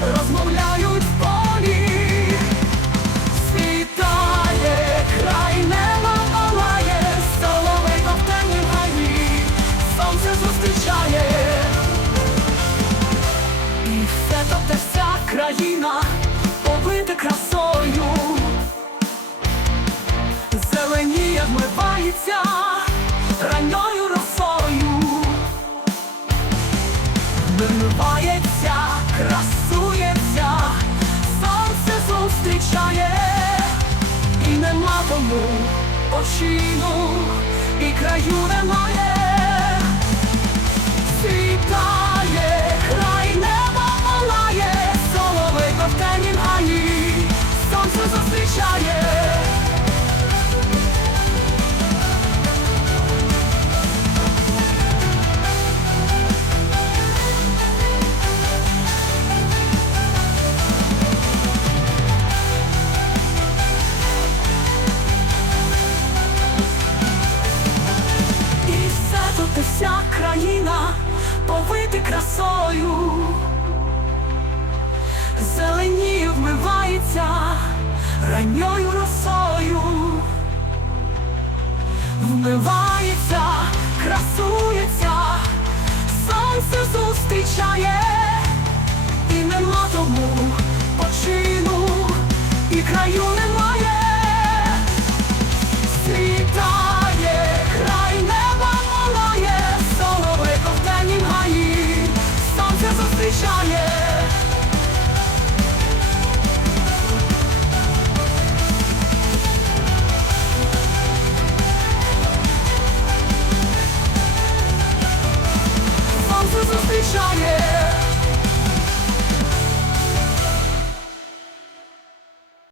розмовляють в полі. Світає, край неба палає, столовий гаї, сонце зустрічає. І все тобто вся країна побита красою, зеленіє вмивається ранньою росою, вмивається, красується, почину, і краю немає. Світає, все вся країна повити красою, зеленіє вмивається ранньою росою, вмивається, красується, сонце зустрічає, і нема тому